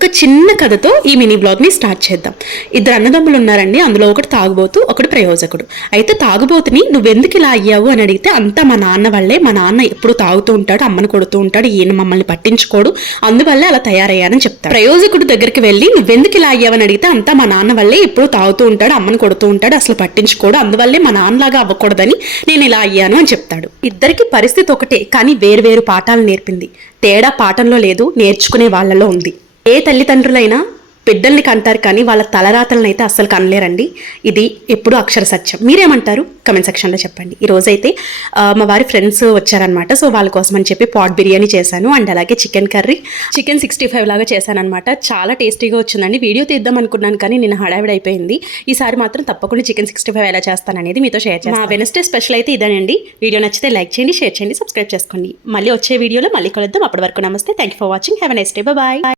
ఒక చిన్న కథతో ఈ మినీ బ్లాగ్ని స్టార్ట్ చేద్దాం. ఇద్దరు అన్నదమ్ములు ఉన్నారండి. అందులో ఒకటి తాగుబోతు ఒకటి ప్రయోజకుడు. అయితే తాగుబోతుని నువ్వెందుకు ఇలా అయ్యావు అని అడిగితే అంతా మా నాన్న వల్లే. మా నాన్న ఎప్పుడు తాగుతూ ఉంటాడు అమ్మను కొడుతూ ఉంటాడు ఈయన మమ్మల్ని పట్టించుకోడు. అందువల్లే అలా తయారయ్యానని చెప్తాడు ప్రయోజకుడు దగ్గరికి వెళ్ళి నువ్వెందుకు ఇలా అయ్యావని అడిగితే అంతా మా నాన్న వల్లే ఎప్పుడు తాగుతూ ఉంటాడు అమ్మను కొడుతూ ఉంటాడు అసలు పట్టించుకోడు. అందువల్లే మా నాన్నలాగా అవ్వకూడదని నేను ఇలా అయ్యాను అని చెప్తాడు. ఇద్దరికి పరిస్థితి ఒకటే కానీ వేరు వేరు పాఠాలు నేర్పింది. తేడా పాఠంలో లేదు నేర్చుకునే వాళ్ళలో ఉంది. ఏ తల్లిదండ్రులైనా పెద్దల్ని కంటారు కానీ వాళ్ళ తలరాతలను అయితే అస్సలు కనలేరండి. ఇది ఎప్పుడు అక్షర సత్యం. మీరేమంటారు? కమెంట్ సెక్షన్లో చెప్పండి. ఈ మా వారి ఫ్రెండ్స్ వచ్చారనమాట సో వాళ్ళ కోసం అని చెప్పి పాట్ బిర్యానీ చేశాను. అండ్ అలాగే chicken curry chicken sixty five లాగా చేశాను అనమాట చాలా టేస్టీగా వచ్చిందండి. వీడియో తీద్దాం అనుకున్నాను కానీ నేను హడావిడి అయిపోయింది. ఈసారి మాత్రం తప్పకుండా చికెన్ సిక్స్టీ ఫైవ్ ఎలా చేస్తాననేది మీతో షేర్ చేస్తాను. మా వెనస్డే స్పెషల్ అయితే ఇదేనండి. వీడియో నచ్చితే లైక్ చేయండి షేర్ చేయండి సబ్స్క్రైబ్ చేసుకోండి. మళ్ళీ వచ్చే వీడియోలో మళ్ళీ కలుద్దాం. అప్పటి వరకు నమస్తే. Thank you for watching have next day bye